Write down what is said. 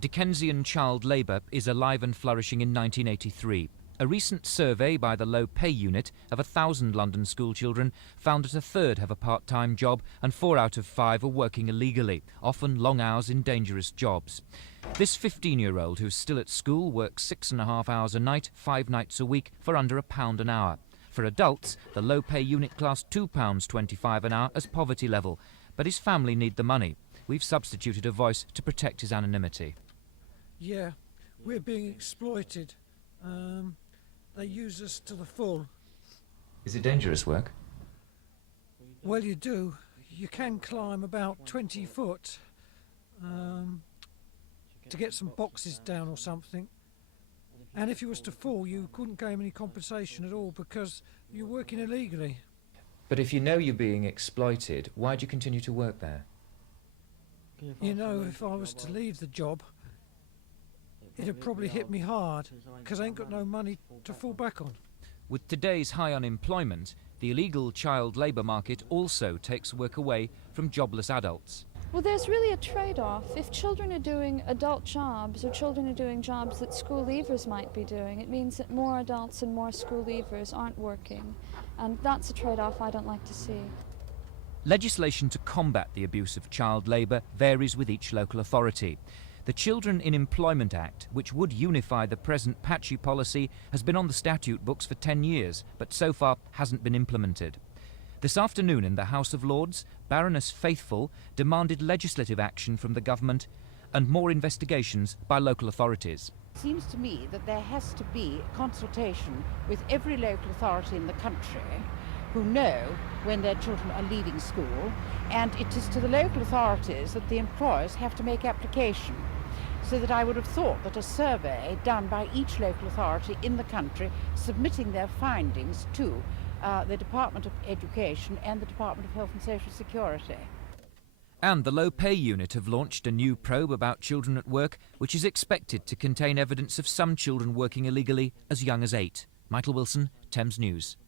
Dickensian child labour is alive and flourishing in 1983. A recent survey by the Low Pay Unit of 1,000 London schoolchildren found that a third have a part-time job and 4 out of 5 are working illegally, often long hours in dangerous jobs. This 15-year-old who's still at school works 6.5 hours a night, 5 nights a week for under £1 an hour. For adults, the Low Pay Unit classed £2.25 an hour as poverty level, but his family need the money. We've substituted a voice to protect his anonymity. Yeah, we're being exploited. They use us to the full. Is it dangerous work? Well, you do. You can climb about 20 foot to get some boxes down or something. And if you was to fall, you couldn't gain any compensation at all because you're working illegally. But if you know you're being exploited, why do you continue to work there? You know, if I was to leave the job, it'd probably hit me hard because I ain't got no money to fall back on. With today's high unemployment, the illegal child labour market also takes work away from jobless adults. Well, there's really a trade-off. If children are doing adult jobs or children are doing jobs that school leavers might be doing, it means that more adults and more school leavers aren't working. And that's a trade-off I don't like to see. Legislation to combat the abuse of child labour varies with each local authority. The Children in Employment Act, which would unify the present patchy policy, has been on the statute books for 10 years, but so far hasn't been implemented. This afternoon in the House of Lords, Baroness Faithfull demanded legislative action from the government and more investigations by local authorities. It seems to me that there has to be consultation with every local authority in the country who know when their children are leaving school, and it is to the local authorities that the employers have to make application. So that I would have thought that a survey done by each local authority in the country submitting their findings to the Department of Education and the Department of Health and Social Security. And the Low Pay Unit have launched a new probe about children at work, which is expected to contain evidence of some children working illegally as young as 8. Michael Wilson, Thames News.